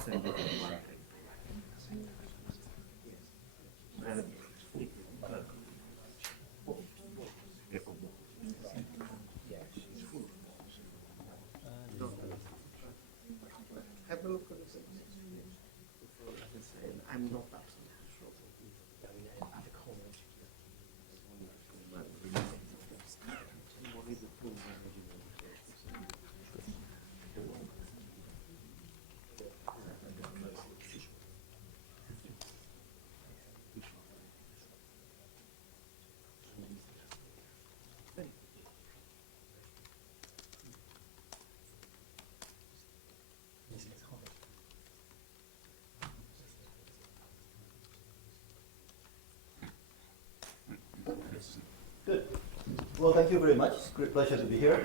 Have a look at this. I'm not absolutely sure. Good. Well, thank you very much. It's a great pleasure to be here.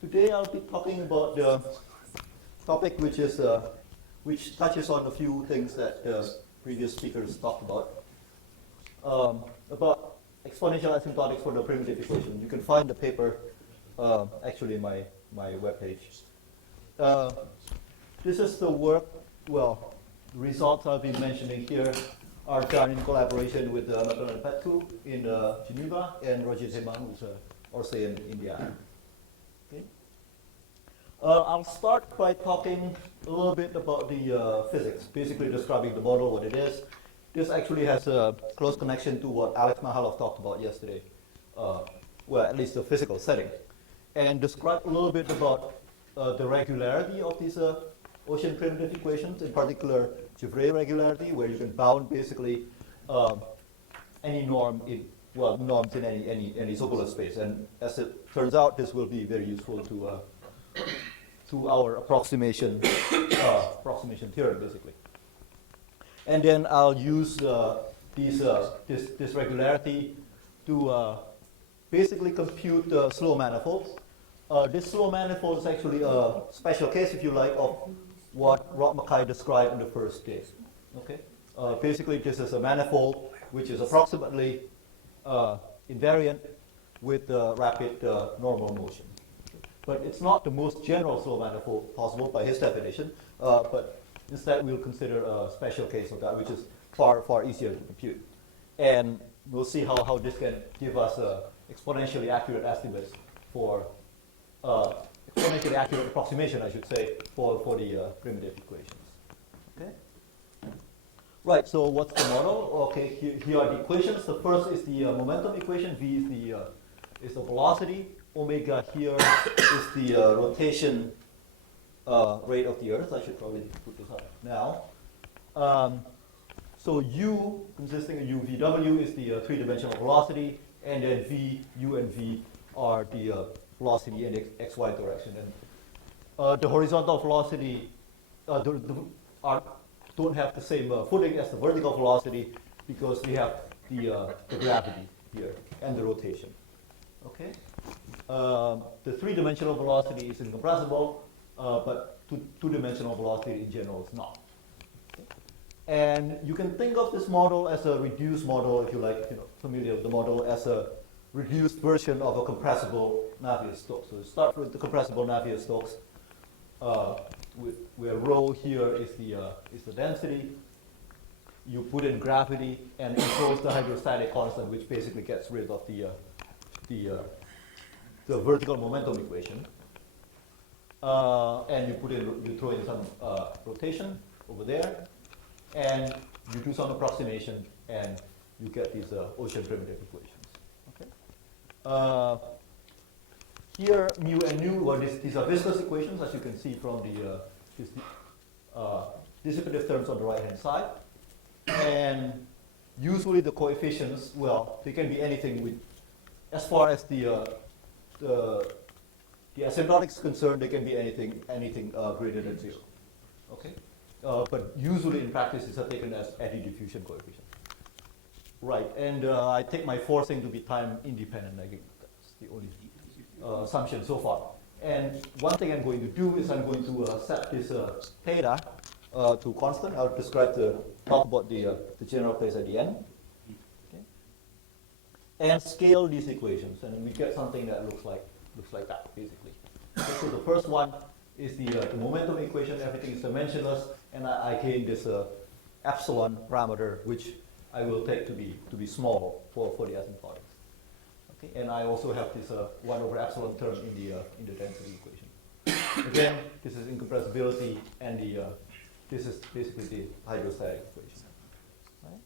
Today I'll be talking about the topic which touches on a few things that previous speakers talked about exponential asymptotics for the primitive equation. You can find the paper actually in my webpage. This is the work, well, the results I'll be mentioning here are done in collaboration with Nathan and Petku in Geneva and Roger Zeman, who's also in India. Okay. I'll start by talking a little bit about the physics, basically describing the model, what it is. This actually has a close connection to what Alex Mahalov talked about yesterday, well, at least the physical setting, and describe a little bit about the regularity of these ocean primitive equations, in particular Givray regularity, where you can bound basically any norm in, well, norms in any circular space. And as it turns out, this will be very useful to our approximation theorem, basically. And then I'll use this regularity to basically compute slow manifolds. This slow manifold is actually a special case, if you like, of what Rob Mackay described in the first case. Okay, basically this is a manifold which is approximately invariant with rapid normal motion. But it's not the most general slow manifold possible by his definition, but instead we'll consider a special case of that, which is far easier to compute. And we'll see how this can give us exponentially accurate estimates for exponentially accurate approximation, I should say, for the primitive equations. Okay. Right. So what's the model? Okay. Here are the equations. The first is the momentum equation. V is the velocity. Omega here is the rotation rate of the Earth. I should probably put this up now. So U, consisting of U, V, W, is the three-dimensional velocity, and then V, U, and V are the velocity in xy direction. And the horizontal velocity don't have the same footing as the vertical velocity because we have the gravity here and the rotation. Okay. The three-dimensional velocity is incompressible, but two-dimensional velocity in general is not. Okay. And you can think of this model as a reduced model, if you like, familiar with the model, as a reduced version of a compressible Navier-Stokes. So start with the compressible Navier-Stokes, where rho here is the density. You put in gravity and impose the hydrostatic constant, which basically gets rid of the vertical momentum equation. And you throw in some rotation over there, and you do some approximation, and you get these ocean primitive equations. Here, mu and nu, well, these are viscous equations, as you can see from the dissipative terms on the right-hand side. And usually the coefficients, well, they can be anything with, as far as the asymptotics is concerned, they can be anything greater than 0. Okay? But usually in practice, these are taken as eddy diffusion coefficients. Right, and I take my forcing to be time independent. I think that's the only assumption so far. And one thing I'm going to do is I'm going to set this theta to constant. I'll talk about the general case at the end. Okay. And scale these equations, and we get something that looks like that, basically. Okay, so the first one is the momentum equation. Everything is dimensionless, and I gain this epsilon parameter, which I will take to be small for the asymptotics. Okay, and I also have this 1 over epsilon term in the density equation. Again, this is incompressibility, and this is basically the hydrostatic equation. Right?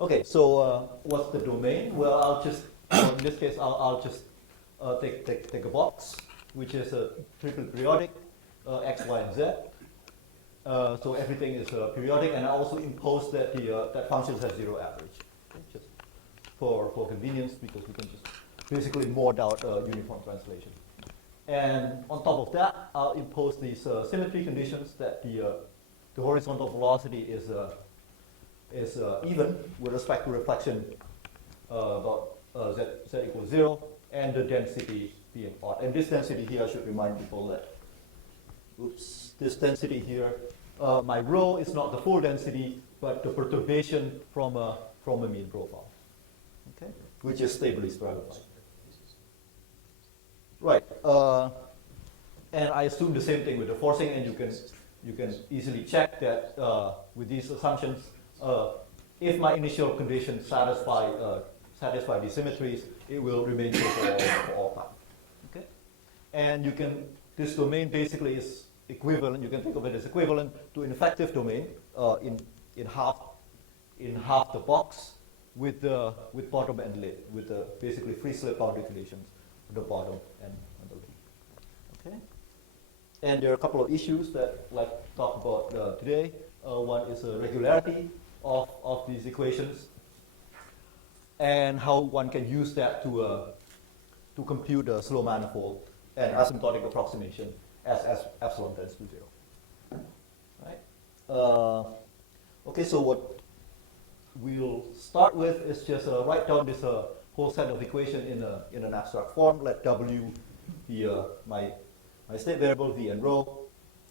Okay, so what's the domain? Well, I'll just in this case I'll just take a box which is a triple periodic x, y, and z. So everything is periodic, and I also impose that that functions have zero average, okay? Just for convenience, because we can just basically mod out uniform translation. And on top of that, I'll impose these symmetry conditions that the horizontal velocity is even with respect to reflection about z equals 0, and the density being odd. And this density here, I should remind people that, this density here, my rho is not the full density, but the perturbation from a mean profile, okay, which is stably stratified. Right, and I assume the same thing with the forcing, and you can easily check that with these assumptions, if my initial conditions satisfy these symmetries, it will remain so for all time. Okay, and this domain basically is equivalent. You can think of it as equivalent to an effective domain in half the box with bottom and lid, with basically free slip boundary conditions at the bottom and the lid. Okay, and there are a couple of issues that I'd like to talk about today. One is regularity of these equations, and how one can use that to compute a slow manifold and asymptotic approximation as epsilon tends to 0. Right? Okay, so what we'll start with is just write down this whole set of equation in an abstract form. Let W be my state variable v and rho,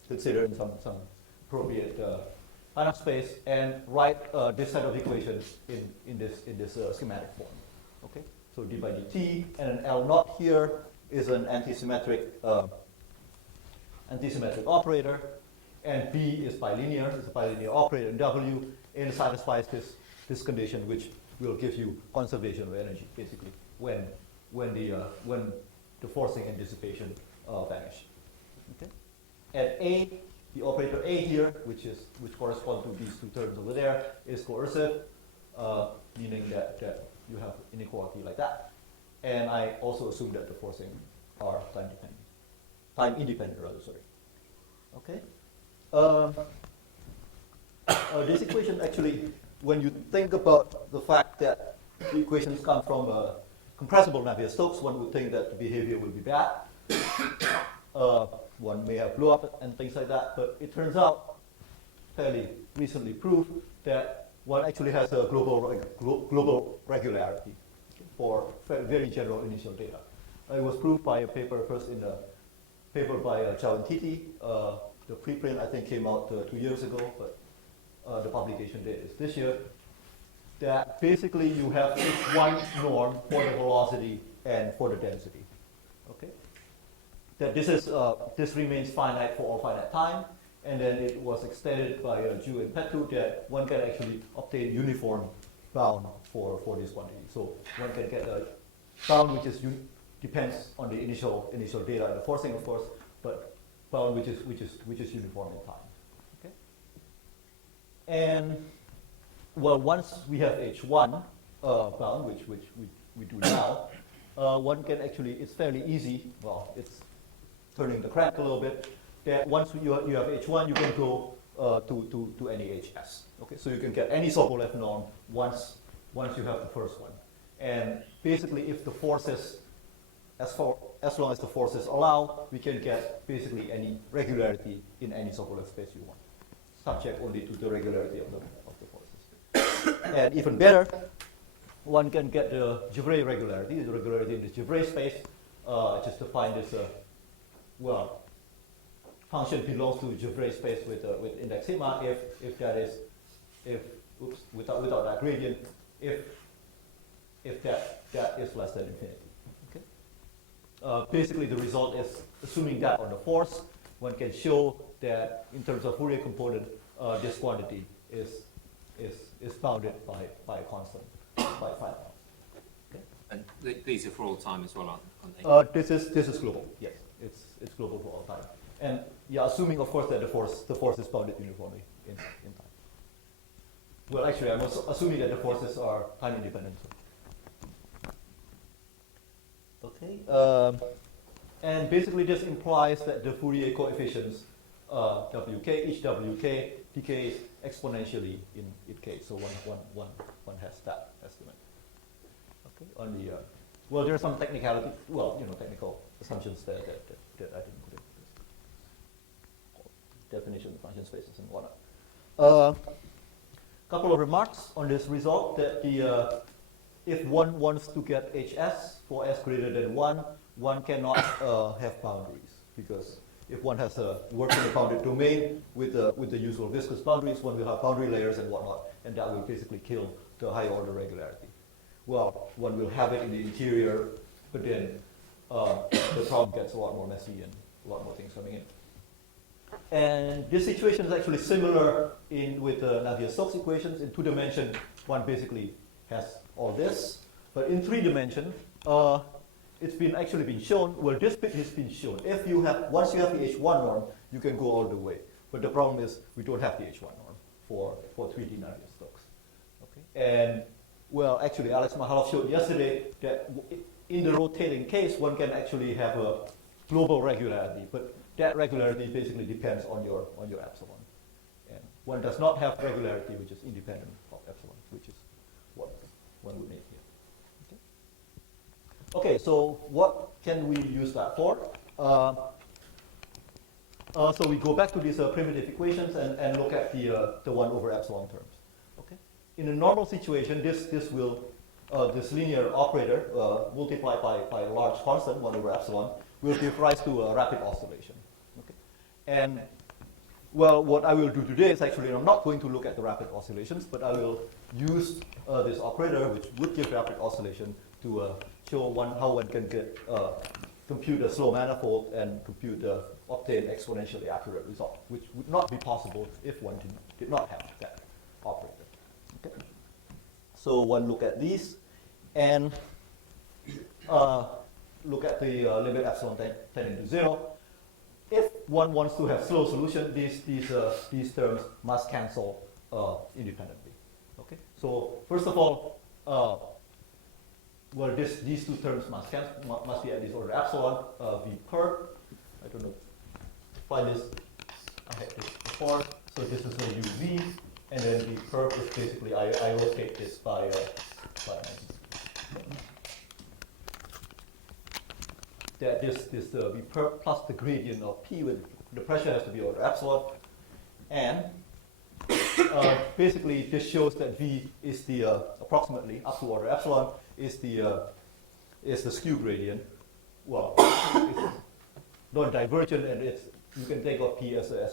consider in some appropriate finite space, and write this set of equations in this schematic form. Okay, so d by dt, and an L naught here is an antisymmetric operator, and B is bilinear. It's a bilinear operator in W, and it satisfies this condition, which will give you conservation of energy, basically, when the forcing and dissipation vanish. Okay, at A, the operator A here, which corresponds to these two terms over there, is coercive, meaning that you have inequality like that. And I also assume that the forcing are time independent rather, sorry. Okay. This equation actually, when you think about the fact that the equations come from compressible Navier-Stokes, one would think that the behavior will be bad. One may have blow up and things like that, but it turns out, fairly recently proved, that one actually has a global regularity for very general initial data. It was proved by a paper first in the paper by Chow and Titi. The preprint, I think, came out 2 years ago, but the publication date is this year. That basically you have one norm for the velocity and for the density. Okay. That this remains finite for all finite time, and then it was extended by Zhu and Petru that one can actually obtain uniform bound for this quantity. So one can get a bound which is depends on the initial data and the forcing, of course, but bound which is uniform in time. Okay. And well, once we have H1 bound, which we do now, one can actually, it's fairly easy. Well, it's turning the crank a little bit. That once you have H1, you can go to any HS. Okay, so you can get any Sobolev norm once you have the first one. And basically, if the forces, as long as the forces allow, we can get basically any regularity in any Sobolev space you want, subject only to the regularity of the forces. And even better, one can get the Gevrey regularity, the regularity in the Gevrey space, just to find this. Well, function belongs to Gevrey space with index sigma if that is without that gradient if that is less than infinity. Okay. basically the result is assuming that on the force, one can show that in terms of Fourier component, this quantity is bounded by a constant, by phi. Okay. And these are for all time as well, aren't they? This is global. Yes, it's global for all time. And yeah, assuming of course that the force is bounded uniformly in time. Well, actually, I'm also assuming that the forces are time independent. Okay. And basically, this implies that the Fourier coefficients wk, each wk decays exponentially in each case. So one has that estimate. Okay. On the well, there are some technicality. Well, technical assumptions that I didn't put in. Definition of function spaces and whatnot. Couple of remarks on this result that if one wants to get Hs for s greater than 1, one cannot have boundaries, because if one has a working bounded domain with the usual viscous boundaries, one will have boundary layers and whatnot, and that will basically kill the high order regularity. Well, one will have it in the interior, but then the problem gets a lot more messy and a lot more things coming in. And this situation is actually similar with the Navier-Stokes equations. In 2 dimensions, one basically has all this, but in 3 dimensions, it's actually been shown. Well, this bit has been shown. Once you have the H1 norm, you can go all the way. But the problem is we don't have the H1 norm for 3D Navier-Stokes. Okay, and well, actually, Alex Mahalov showed yesterday that in the rotating case, one can actually have a global regularity, but that regularity basically depends on your epsilon. And one does not have regularity which is independent of epsilon, which is what one would need here. Okay, so what can we use that for? So we go back to these primitive equations and look at the 1 over epsilon terms. Okay. In a normal situation, this linear operator multiplied by a large constant, 1 over epsilon, will give rise to a rapid oscillation. Okay. And well, what I will do today is actually I'm not going to look at the rapid oscillations, but I will use this operator, which would give rapid oscillation, to show how one can compute a slow manifold and obtain exponentially accurate result, which would not be possible if one did not have that operator. Okay. So one look at these and look at the limit epsilon tending to 0. If one wants to have slow solution, these terms must cancel independently. Okay. So first of all, well, these 2 terms must be at this order epsilon v per. I don't know. Find this. I had this before. So this is a uv, and then the per is basically I rotate this by that this v per plus the gradient of p, with the pressure has to be order epsilon, and basically this shows that v is the approximately up to order epsilon is the skew gradient. Well, it's non-divergent, and you can take off p as a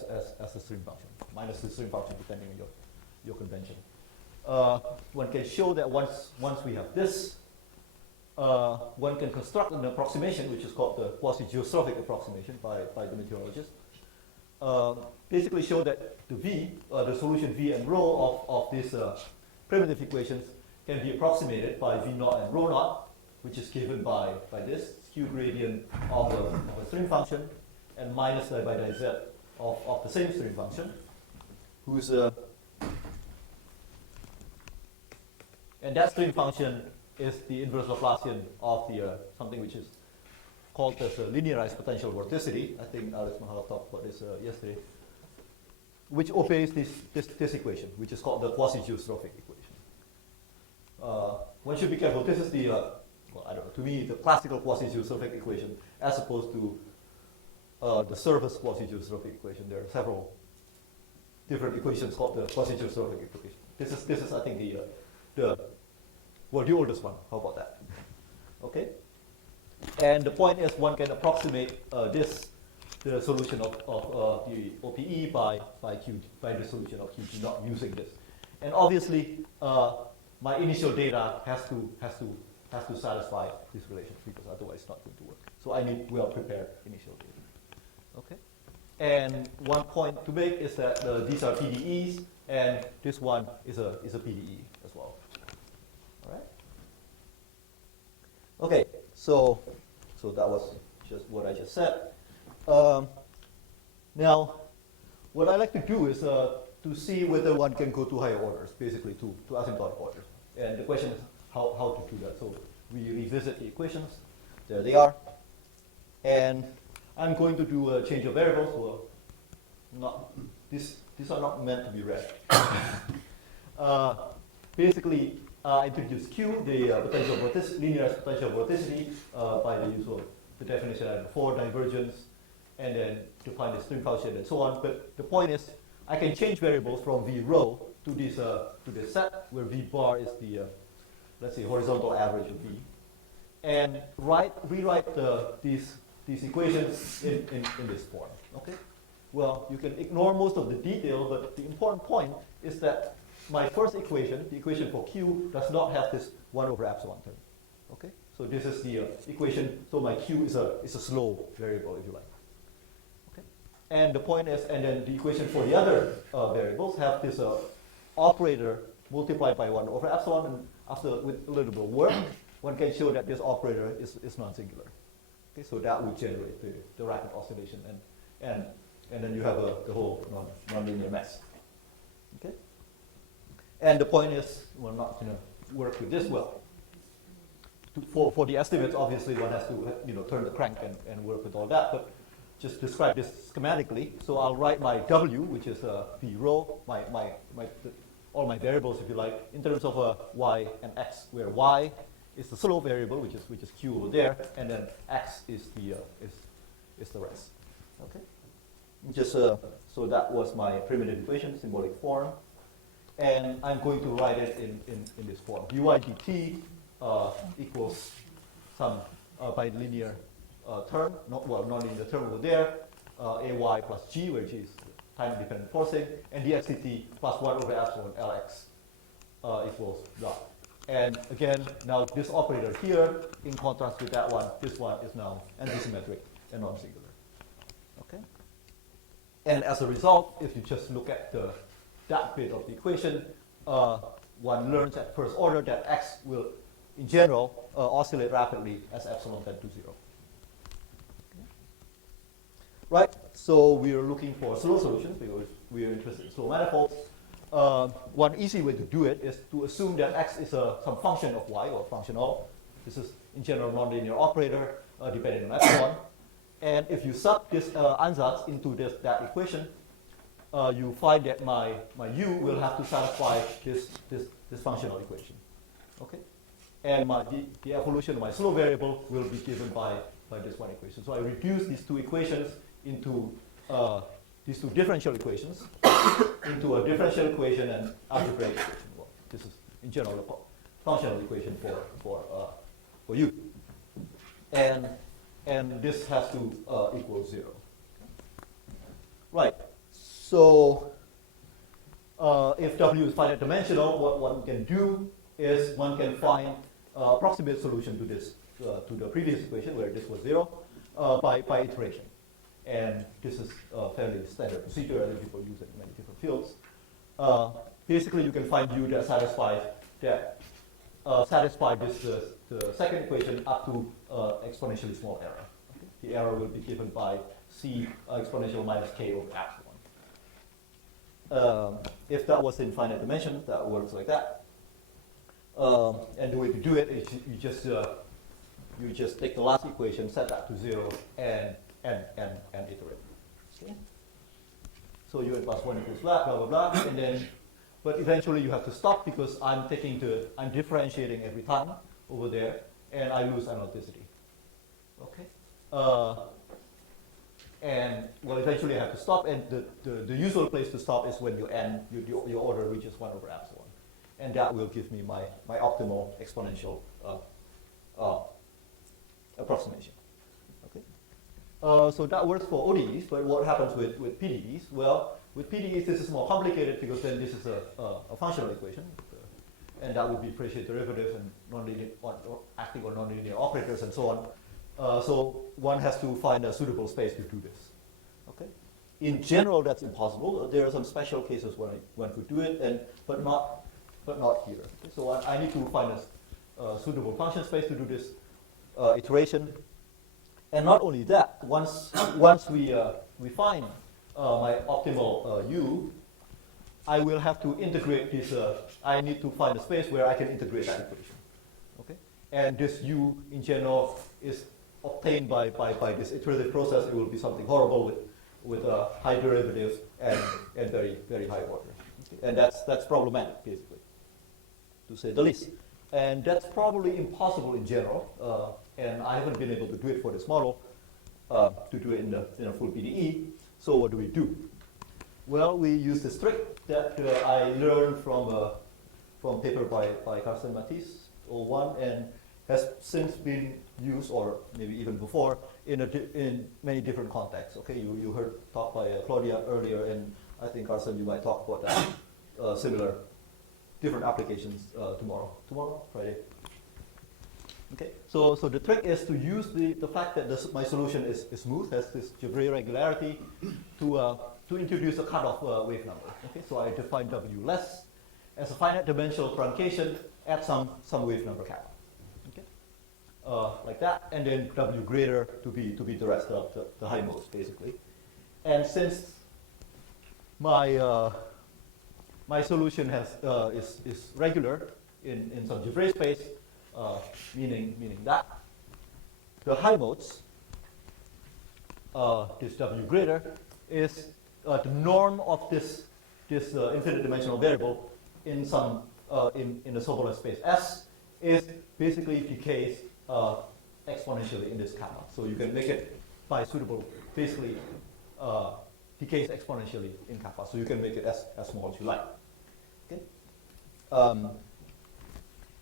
string function minus the string function depending on your convention. One can show that once we have this, one can construct an approximation which is called the quasi-geostrophic approximation by the meteorologist. Basically show that the v, the solution v and rho of these primitive equations can be approximated by v naught and rho naught, which is given by this skew gradient of a string function, and minus by z of the same string function, whose and that string function is the inverse Laplacian of the something which is called as a linearized potential vorticity. I think Alex Mahalov talked about this yesterday, which obeys this equation, which is called the quasi-geostrophic equation. One should be careful. This is the, well, I don't know, to me, the classical quasi-geostrophic equation, as opposed to the surface quasi-geostrophic equation. There are several different equations called the quasi-geostrophic equation. This is I think the oldest one. How about that? Okay. And the point is, one can approximate the solution of the OPE by the solution of QG, not using this. And obviously, my initial data has to has to satisfy this relation because otherwise it's not going to work. So I need well-prepared initial data. Okay? And one point to make is that these are PDEs, and this one is a PDE as well. All right? Okay, so that was just what I just said. Now, what I like to do is to see whether one can go to higher orders, basically to asymptotic orders. And the question is how to do that. So we revisit the equations. There they are. And I'm going to do a change of variables. Well, these are not meant to be read. Basically, I introduce Q, the potential linear potential vorticity, by the use of the definition I had before, divergence, and then define the string function and so on. But the point is, I can change variables from V rho to this set, where V bar is the, let's say, horizontal average of V, and rewrite these equations in this form. Okay. Well, you can ignore most of the detail, but the important point is that my first equation, the equation for Q, does not have this 1 over epsilon term. Okay? So this is the equation, so my Q is a slow variable, if you like. Okay? And the point is, and then the equation for the other variables have this operator multiplied by 1 over epsilon, and after, with a little bit of work, one can show that this operator is non-singular. Okay? So that would generate the rapid oscillation, and then you have the whole nonlinear mess. Okay? And the point is, we're not going to work with this well. For the estimates, obviously, one has to turn the crank and work with all that. But just describe this schematically. So I'll write my W, which is V rho, all my variables, if you like, in terms of Y and X, where Y is the slope variable, which is Q over there, and then X is the rest. Okay. Just so that was my primitive equation, symbolic form. And I'm going to write it in this form. Ui dt equals some bilinear term, non-linear term over there, ay plus g, which is time-dependent forcing, and dx dt plus 1 over epsilon lx equals dot. And again, now this operator here, in contrast with that one, this one is now antisymmetric and non-singular. Okay? And as a result, if you just look at that bit of the equation, one learns at first order that x will, in general, oscillate rapidly as epsilon tends to 0. Okay. Right, so we are looking for slow solutions because we are interested in slow manifolds. One easy way to do it is to assume that x is some function of y, or functional. This is, in general, nonlinear operator depending on epsilon. And if you sub this ansatz into that equation, you find that my u will have to satisfy this functional equation. Okay? And the evolution of my slow variable will be given by this one equation. So I reduce these two equations into these two differential equations into a differential equation and algebraic equation. Well, this is, in general, a functional equation for u. And this has to equal 0. Right. So if W is finite dimensional, what one can do is one can find approximate solution to this to the previous equation where this was 0 by iteration. And this is a fairly standard procedure, and people use it in many different fields. Basically, you can find U that satisfies this the second equation up to exponentially small error. Okay? The error will be given by C exponential minus K over epsilon. If that was in finite dimension, that works like that. And the way to do it is you just take the last equation, set that to 0, and iterate. Okay? So UN plus 1 equals blah, blah, blah, blah, and then, but eventually you have to stop because I'm differentiating every time over there, and I lose analyticity. Okay? And well, eventually I have to stop, and the usual place to stop is when your order reaches 1 over epsilon, and that will give me my optimal exponential approximation. Okay, so that works for ODEs, but what happens with PDEs? Well, with PDEs this is more complicated because then this is a functional equation, and that would be appreciate derivatives and nonlinear or acting on nonlinear operators and so on. So one has to find a suitable space to do this. Okay. In general, that's impossible. There are some special cases where one could do it, but not here. Okay. So I need to find a suitable function space to do this iteration. And not only that, once we find my optimal U, I will have to integrate this. I need to find a space where I can integrate that equation. Okay, and this U in general is obtained by this iterative process. It will be something horrible with high derivatives and very very high order. Okay? And that's problematic basically, to say the least. And that's probably impossible in general. And I haven't been able to do it for this model, to do it in a full PDE. So what do we do? Well, we use this trick that I learned from paper by Carsten Matisse, 01, and has since been used, or maybe even before, in many different contexts. Okay, you heard talk by Claudia earlier, and I think Carsten, you might talk about that, similar different applications tomorrow, Friday. Okay, so the trick is to use the fact that my solution is smooth, has this Jabré regularity, to introduce a cutoff wave number. Okay, so I define W less as a finite dimensional truncation at some wave number kappa. Okay, like that, and then W greater to be the rest of the high modes basically. And since my my solution is regular in some Jabré space, meaning that the high modes, this W greater, is the norm of this infinite dimensional variable in some in a Sobolev space S is basically decays exponentially in this kappa. So you can make it by suitable, basically decays exponentially in kappa. So you can make it as small as you like. Okay.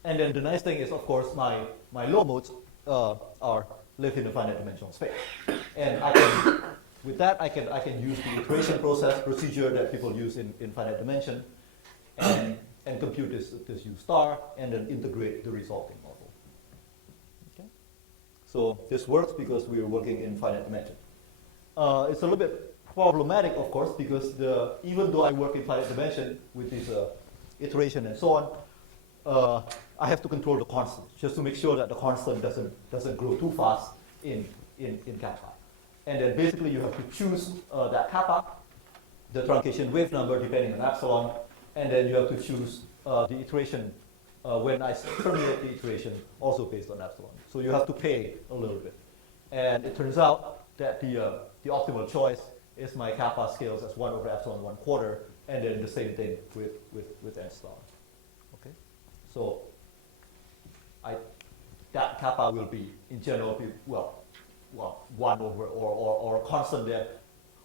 And then the nice thing is, of course, my low modes live in a finite dimensional space, and with that I can use the iteration procedure that people use in finite dimension, and compute this U star, and then integrate the resulting model. Okay, so this works because we are working in finite dimension. It's a little bit problematic, of course, because even though I work in finite dimension with this iteration and so on. I have to control the constant just to make sure that the constant doesn't grow too fast in kappa. And then basically you have to choose that kappa, the truncation wave number depending on epsilon, and then you have to choose the iteration when I terminate the iteration also based on epsilon. So you have to pay a little bit. And it turns out that the optimal choice is my kappa scales as 1 over epsilon 1/4, and then the same thing with n star. Okay, so that kappa will be, in general, be, well, 1 over, or a constant there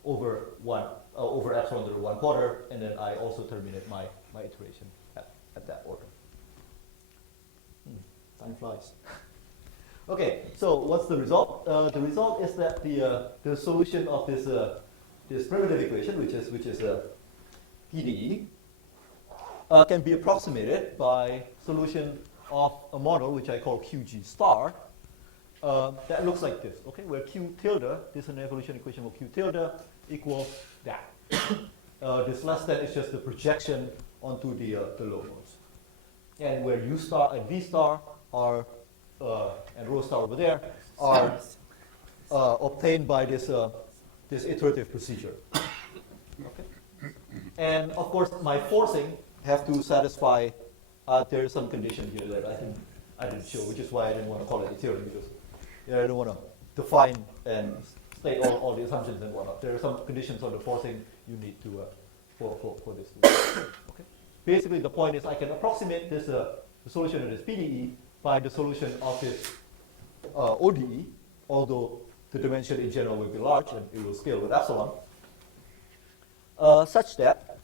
over 1, over epsilon to the 1/4, and then I also terminate my iteration at that order. Time flies. Okay, so what's the result? The result is that the solution of this primitive equation, which is a PDE, can be approximated by solution of a model which I call QG star, that looks like this, okay, where Q tilde, this is an evolution equation for Q tilde, equals that. This less than is just the projection onto the low modes. And where U star and V star are, and rho star over there, are obtained by this iterative procedure. Okay. And of course, my forcing have to satisfy. There is some condition here that I didn't show, which is why I didn't want to call it a theorem, because I don't want to define and state all the assumptions and whatnot. There are some conditions on the forcing you need to for this. Okay. Basically, the point is I can approximate this the solution of this PDE by the solution of this ODE, although the dimension in general will be large and it will scale with epsilon, such that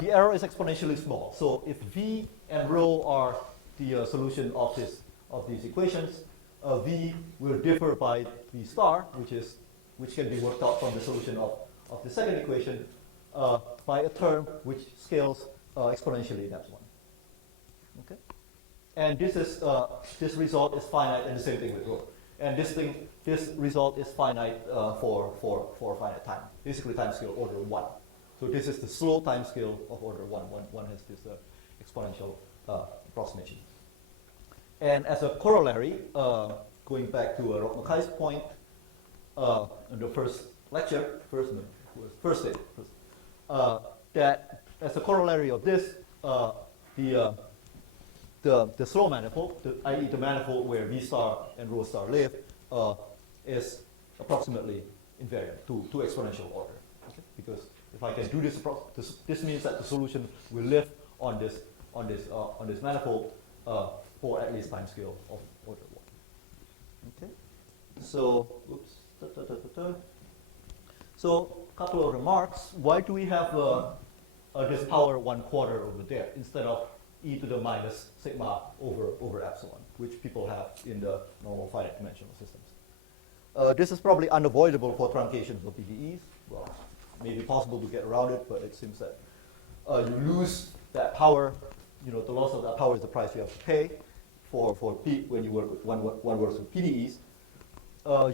the error is exponentially small. So if V and rho are the solution of these equations, V will differ by V star, which can be worked out from the solution of the second equation, by a term which scales exponentially in epsilon. Okay, and this result is finite, and the same thing with rho. And this result is finite for finite time, basically time scale order 1. So this is the slow time scale of order 1. One has this exponential approximation. And as a corollary, going back to Rokmakai's point in the first lecture, that as a corollary of this, the slow manifold, i.e. the manifold where V star and rho star live, is approximately invariant to exponential order. Okay? Because if I can do this, this means that the solution will live on this manifold for at least time scale of order 1. Okay. So, So, a couple of remarks. Why do we have this power 1/4 over there instead of e to the minus sigma over epsilon, which people have in the normal finite dimensional systems? This is probably unavoidable for truncations of PDEs. Well, it may be possible to get around it, but it seems that you lose that power. You know, the loss of that power is the price you have to pay for P when you work with one works with PDEs.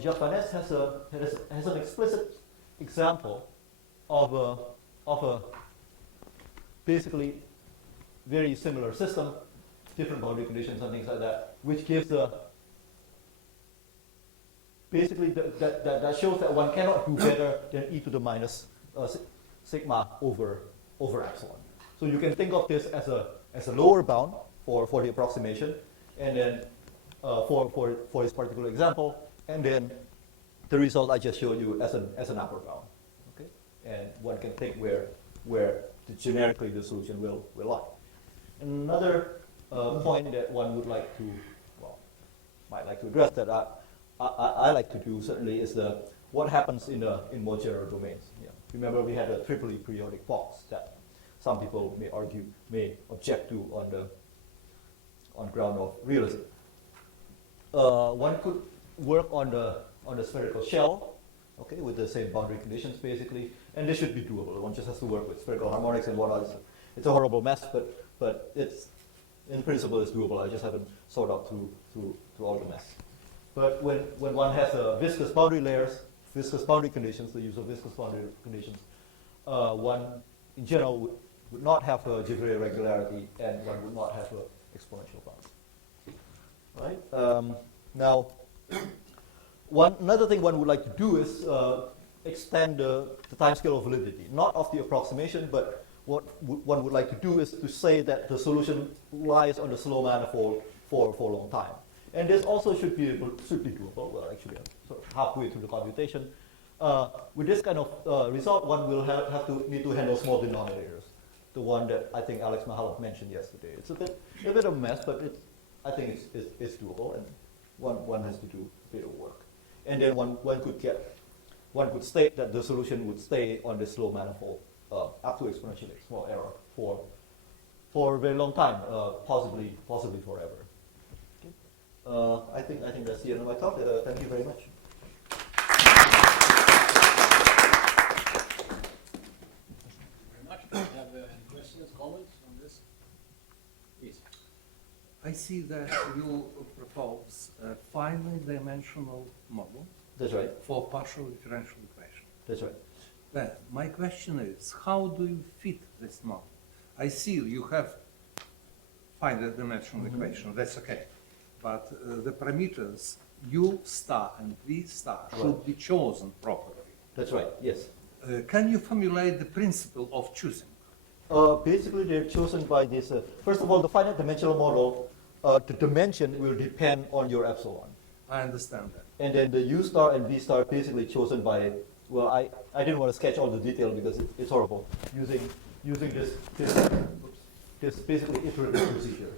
Jacques Van Ness has an explicit example of a basically very similar system, different boundary conditions and things like that, which gives basically that shows that one cannot do better than e to the minus sigma over epsilon. So you can think of this as a lower bound for the approximation, and then for this particular example, and then the result I just showed you as an upper bound. Okay, and one can think where generically the solution will lie. Another point that one would like to, might like to address that I like to do certainly is what happens in more general domains. Yeah. Remember we had a triply periodic box that some people may object to on ground of realism. One could work on the spherical shell, okay, with the same boundary conditions basically, and this should be doable. One just has to work with spherical harmonics and whatnot. It's a horrible mess, but it's in principle it's doable. I just haven't sorted out through all the mess. But when one has viscous boundary layers, viscous boundary conditions, the use of viscous boundary conditions, one in general would not have a Givre regularity, and one would not have an exponential bound. Right? Now, another thing one would like to do is extend the time scale of validity, not of the approximation, but what one would like to do is to say that the solution lies on the slow manifold for a long time. And this also should be doable. Well, actually, I'm sort of halfway through the computation. With this kind of result, one will need to handle small denominators. The one that I think Alex Mahalov mentioned yesterday. It's a bit of a mess, but I think it's doable, and one has to do a bit of work. And then one could state that the solution would stay on this slow manifold up to exponentially small error for a very long time, possibly forever. I think that's the end of my talk. Thank you very much. Do you have any questions, comments on this? Please. I see that you propose a finite dimensional model That's right. for partial differential equation. That's right. Then my question is, how do you fit this model? I see you have finite dimensional equation, that's okay. But the parameters u star and v star should be chosen properly. That's right. Yes. Can you formulate the principle of choosing? Basically, they're chosen by this. First of all, the finite dimensional model, the dimension will depend on your epsilon. I understand that. And then the U star and V star basically chosen by, well, I didn't want to sketch all the detail because it's horrible. Using this basically iterative procedure.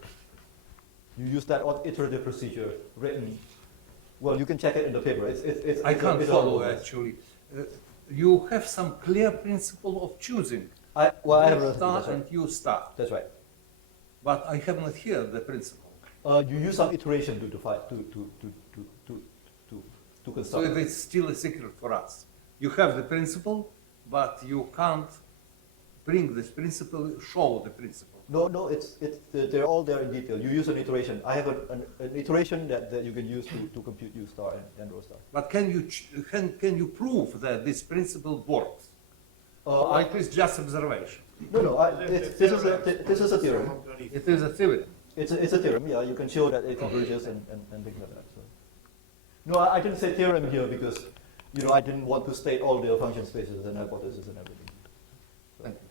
You use that iterative procedure written. Well, you can check it in the paper. I can't follow actually. You have some clear principle of choosing. I have U star that's right. and U star. That's right. But I have not here the principle. You use some iteration to So construct. it's still a secret for us. You have the principle, but you can't bring this principle, show the principle. No, they're all there in detail. You use an iteration. I have an iteration that you can use to compute U star and rho star. But can you prove that this principle works? Uh, Or it is just observation? No, this is a theorem. It is a theory. It's a theorem, yeah. You can show that it converges and things like that. So. No, I didn't say theorem here because, I didn't want to state all the function spaces and hypotheses and everything. Thank you.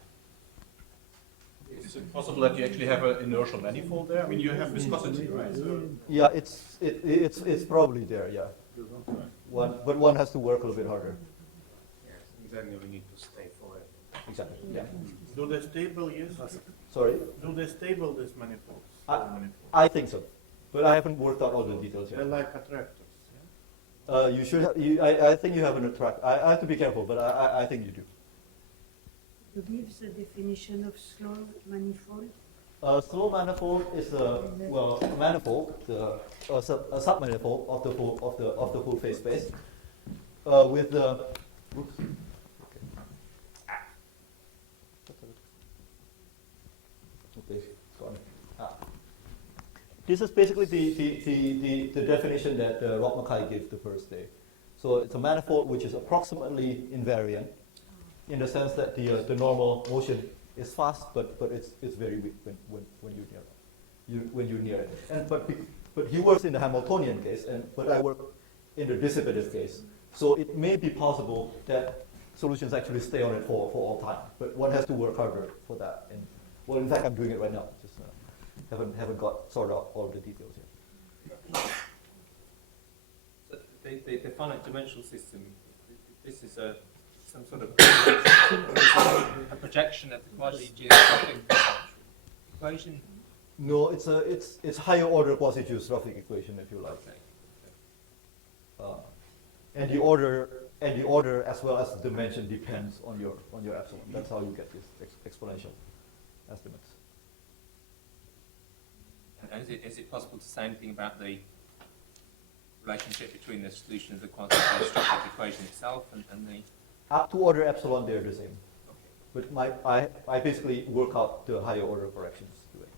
Is it possible that you actually have an inertial manifold there? I mean, you have viscosity, right? So Yeah, it's probably there, yeah. But one has to work a little bit harder. Yes, then you need to stay for it. Exactly. Yeah. Do they stable, yes? Sorry. Do they stable these manifolds? I think so, but I haven't worked out all the details They're yet. like attractors. You should have. I think you have an attract. I have to be careful, but I think you do. To give the definition of slow manifold, Slow manifold is a manifold, a submanifold of the full phase space, with the. Oops. Okay, gone. This is basically the definition that Rob Mackay gave the first day. So it's a manifold which is approximately invariant, in the sense that the normal motion is fast, but it's very weak when you're near it. And but he works in the Hamiltonian case, but I work in the dissipative case. So it may be possible that solutions actually stay on it for all time, but one has to work harder for that. And well, in fact, I'm doing it right now. Just haven't got sorted out all the details yet. So the finite dimensional system, this is some sort of a projection of the quasi-geometric equation. No, it's higher order quasi-geostrophic equation, if you like. Okay. And the order as well as the dimension depends on your epsilon. That's how you get this exponential estimates. And is it possible to say anything about the relationship between the solution of the quasi-geometric equation itself and the... Up to order epsilon, they're the same. Okay. But I basically work out the higher order corrections to it.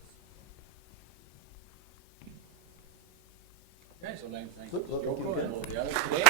Okay, so thanks Good, to well, thank you Joko again. and all the others today.